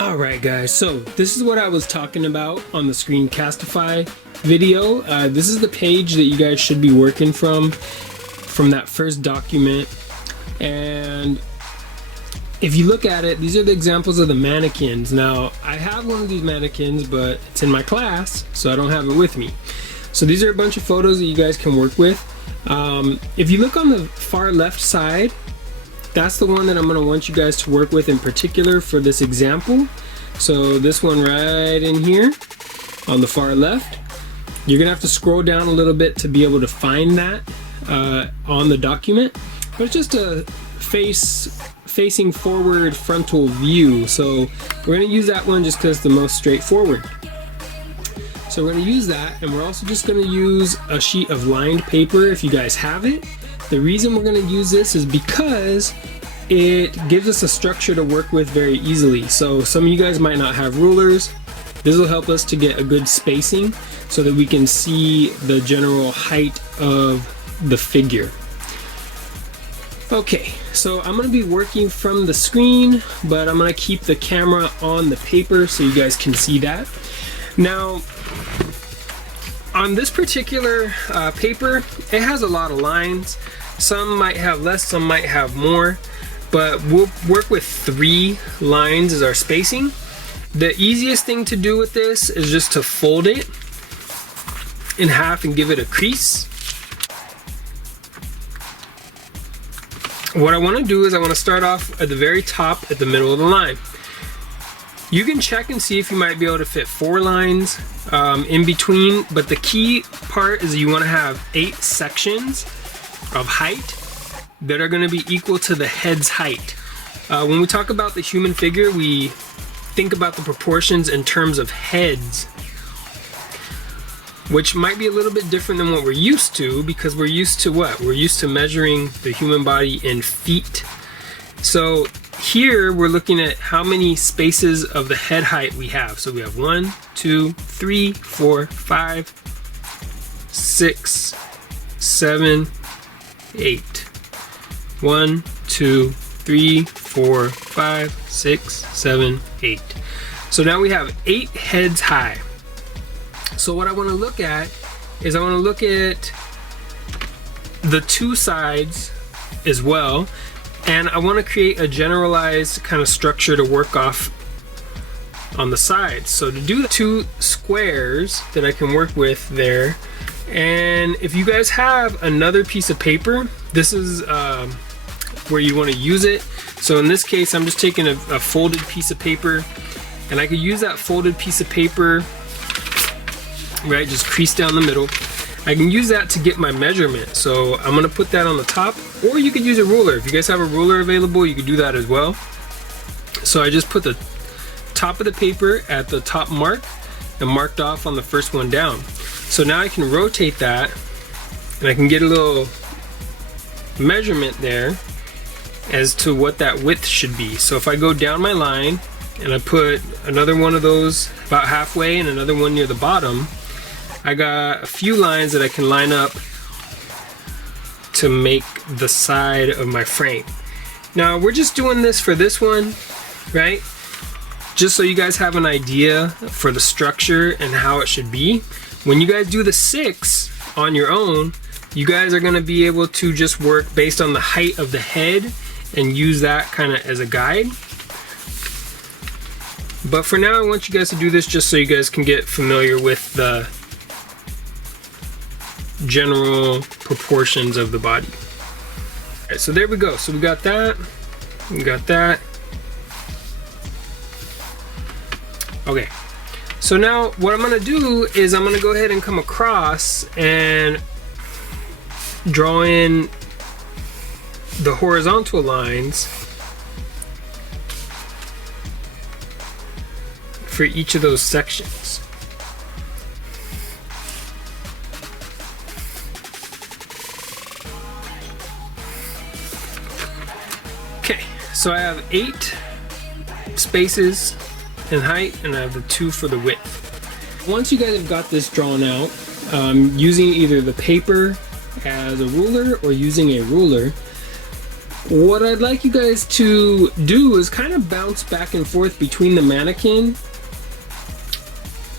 Alright guys, so this is what I was talking about on the Screencastify video. This is the page that you guys should be working from that first document. And if you look at it, these are the examples of the mannequins. Now, I have one of these mannequins, but it's in my class, so I don't have it with me. So these are a bunch of photos that you guys can work with. If you look on the far left side, that's the one that I'm going to want you guys to work with in particular for this example. So this one right in here on the far left, you're going to have to scroll down a little bit to be able to find that on the document. But it's just a facing forward frontal view. So we're going to use that one just because it's the most straightforward. So we're going to use that, and we're also just going to use a sheet of lined paper if you guys have it. The reason we're going to use this is because it gives us a structure to work with very easily. So some of you guys might not have rulers. This will help us to get a good spacing so that we can see the general height of the figure. Okay, so I'm going to be working from the screen, but I'm going to keep the camera on the paper so you guys can see that. Now, on this particular paper, it has a lot of lines. Some might have less, some might have more, but we'll work with 3 lines as our spacing. The easiest thing to do with this is just to fold it in half and give it a crease. What I want to do is I want to start off at the very top at the middle of the line. You can check and see if you might be able to fit 4 lines in between, but the key part is you want to have 8 sections of height that are going to be equal to the head's height. When we talk about the human figure, we think about the proportions in terms of heads, which might be a little bit different than what we're used to, because we're used to what? We're used to measuring the human body in feet. So here we're looking at how many spaces of the head height we have. So we have 1, 2, 3, 4, 5, 6, 7, 8. 1, 2, 3, 4, 5, 6, 7, 8. So now we have 8 heads high. So what I want to look at is I want to look at the 2 sides as well, and I want to create a generalized kind of structure to work off on the sides. So to do the 2 squares that I can work with there, and if you guys have another piece of paper, this is where you want to use it. So in this case, I'm just taking a folded piece of paper, and I could use that folded piece of paper, right, just crease down the middle. I can use that to get my measurement. So I'm going to put that on the top, or you could use a ruler. If you guys have a ruler available, you could do that as well. So I just put the top of the paper at the top mark and marked off on the first one down. So now I can rotate that, and I can get a little measurement there as to what that width should be. So if I go down my line and I put another one of those about halfway and another one near the bottom, I got a few lines that I can line up to make the side of my frame. Now we're just doing this for this one, right? Just so you guys have an idea for the structure and how it should be. When you guys do the 6 on your own, you guys are going to be able to just work based on the height of the head and use that kind of as a guide. But for now, I want you guys to do this just so you guys can get familiar with the general proportions of the body. All right, so there we go. So we got that. We got that. Okay. So now what I'm going to do is I'm going to go ahead and come across and draw in the horizontal lines for each of those sections. Okay, so I have 8 spaces in height, and I have the 2 for the width. Once you guys have got this drawn out, using either the paper as a ruler or using a ruler, What I'd like you guys to do is kind of bounce back and forth between the mannequin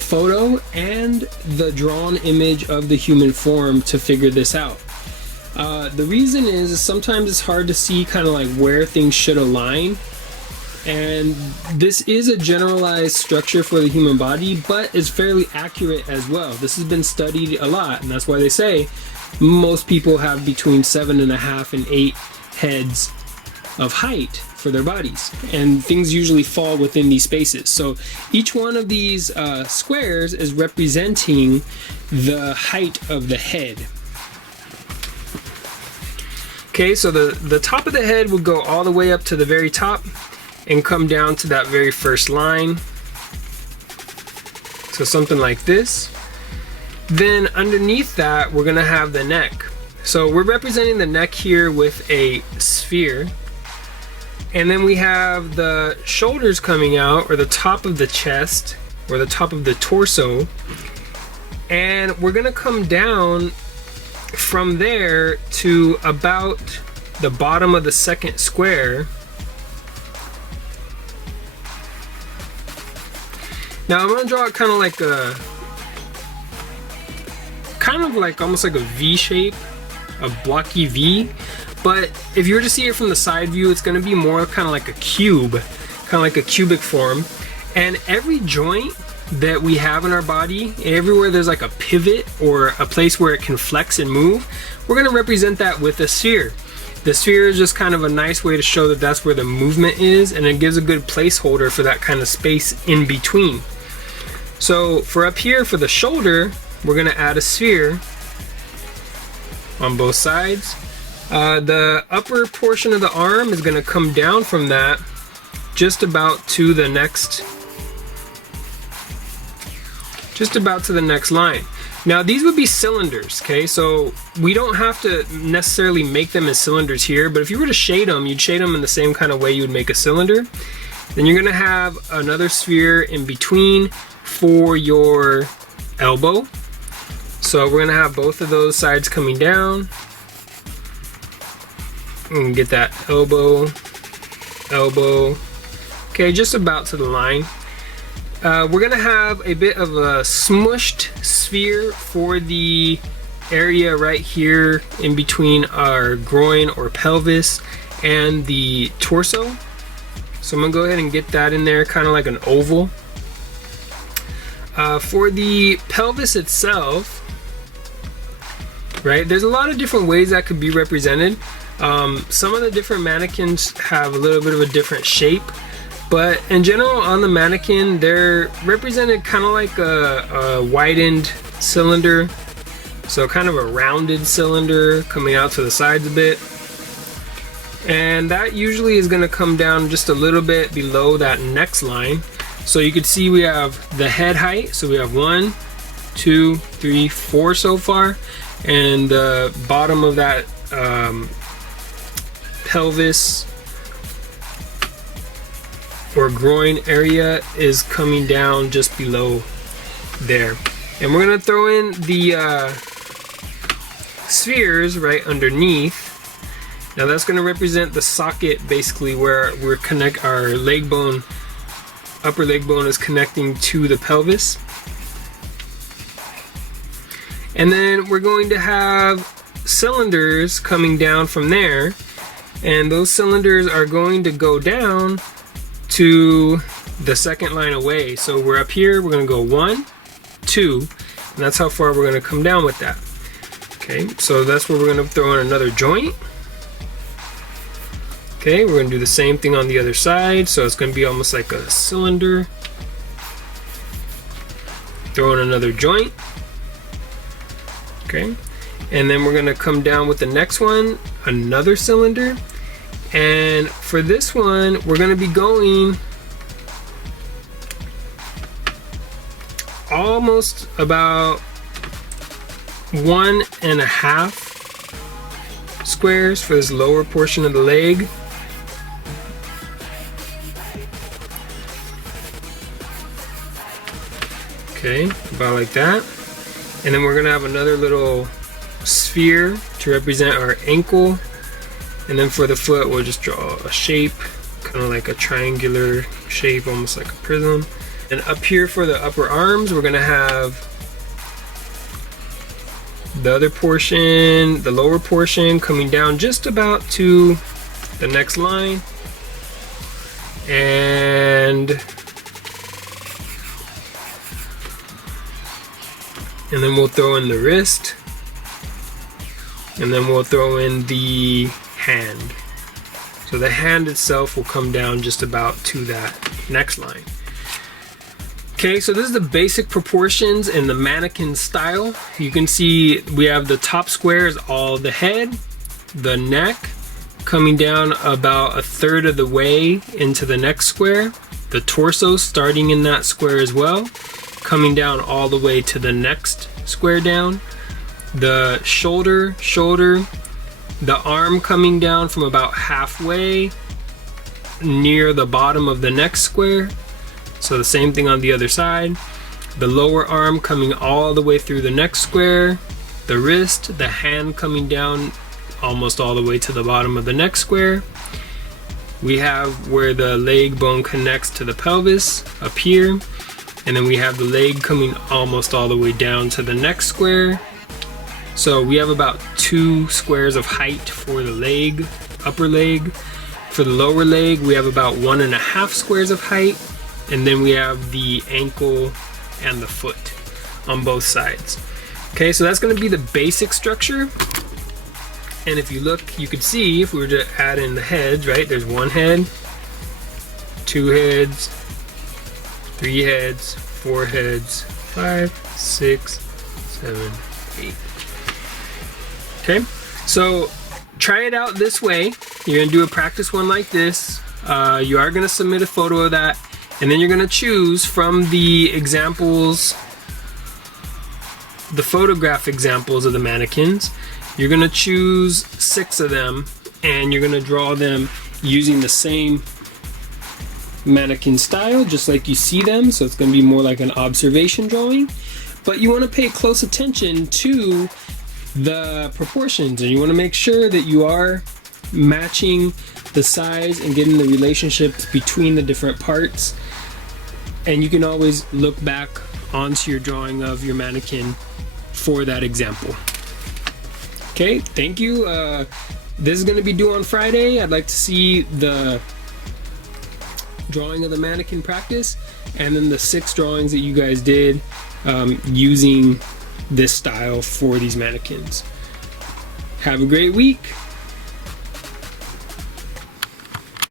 photo and the drawn image of the human form to figure this out. The reason is sometimes it's hard to see kind of like where things should align, and this is a generalized structure for the human body, but it's fairly accurate as well. This has been studied a lot, and that's why they say most people have between 7.5 and 8 heads of height for their bodies, and things usually fall within these spaces. So each one of these squares is representing the height of the head. Okay, so the top of the head would go all the way up to the very top and come down to that very first line. So something like this. Then underneath that, we're gonna have the neck. So we're representing the neck here with a sphere. And then we have the shoulders coming out, or the top of the chest, or the top of the torso. And we're gonna come down from there to about the bottom of the second square. Now I'm gonna draw it kind of like almost like a V shape, a blocky V. But if you were to see it from the side view, it's gonna be more kind of like a cube, kind of like a cubic form. And every joint that we have in our body, everywhere there's like a pivot or a place where it can flex and move, we're going to represent that with a sphere. The sphere is just kind of a nice way to show that that's where the movement is, and it gives a good placeholder for that kind of space in between. So for up here for the shoulder, we're going to add a sphere on both sides. The upper portion of the arm is going to come down from that just about to the next line. Now these would be cylinders, okay? So we don't have to necessarily make them as cylinders here, but if you were to shade them, you'd shade them in the same kind of way you would make a cylinder. Then you're gonna have another sphere in between for your elbow. So we're gonna have both of those sides coming down. And get that elbow, okay, just about to the line. We're gonna have a bit of a smushed sphere for the area right here in between our groin or pelvis and the torso. So I'm gonna go ahead and get that in there, kind of like an oval. For the pelvis itself, right, there's a lot of different ways that could be represented. Some of the different mannequins have a little bit of a different shape. But in general, on the mannequin, they're represented kind of like a widened cylinder. So kind of a rounded cylinder coming out to the sides a bit. And that usually is going to come down just a little bit below that next line. So you can see we have the head height. So we have 1, 2, 3, 4 so far. And the bottom of that pelvis or groin area is coming down just below there. And we're gonna throw in the spheres right underneath. Now that's gonna represent the socket, basically where we're our leg bone, upper leg bone is connecting to the pelvis. And then we're going to have cylinders coming down from there, and those cylinders are going to go down to the second line away. So we're up here, we're gonna go 1, 2, and that's how far we're gonna come down with that. Okay, so that's where we're gonna throw in another joint. Okay, we're gonna do the same thing on the other side, so it's gonna be almost like a cylinder. Throw in another joint. Okay, and then we're gonna come down with the next one, another cylinder. And for this one, we're going to be going almost about 1.5 squares for this lower portion of the leg. Okay, about like that. And then we're going to have another little sphere to represent our ankle And then for the foot, we'll just draw a shape, kind of like a triangular shape, almost like a prism. And up here for the upper arms, we're gonna have the other portion, the lower portion, coming down just about to the next line. And then we'll throw in the wrist. And then we'll throw in the hand. So the hand itself will come down just about to that next line. Okay, so this is the basic proportions in the mannequin style. You can see we have the top square is all the head, the neck, coming down about a third of the way into the next square, the torso starting in that square as well, coming down all the way to the next square down, the shoulder, the arm coming down from about halfway near the bottom of the next square. So the same thing on the other side. The lower arm coming all the way through the next square, the wrist, the hand coming down almost all the way to the bottom of the next square. We have where the leg bone connects to the pelvis up here, and then we have the leg coming almost all the way down to the next square. So we have about 2 squares of height for the leg, upper leg. For the lower leg, we have about 1.5 squares of height, and then we have the ankle and the foot on both sides. Okay, so that's going to be the basic structure. And if you look, you could see if we were to add in the heads, right? There's 1 head, 2 heads, 3 heads, 4 heads, 5, 6, 7, 8. Okay, so try it out this way. You're gonna do a practice one like this. You are gonna submit a photo of that, and then you're gonna choose from the examples, the photograph examples of the mannequins. You're gonna choose 6 of them, and you're gonna draw them using the same mannequin style, just like you see them. So it's gonna be more like an observation drawing, but you wanna pay close attention to the proportions, and you wanna make sure that you are matching the size and getting the relationships between the different parts. And you can always look back onto your drawing of your mannequin for that example. Okay, thank you. This is going to be due on Friday. I'd like to see the drawing of the mannequin practice, and then the 6 drawings that you guys did using this style for these mannequins. Have a great week.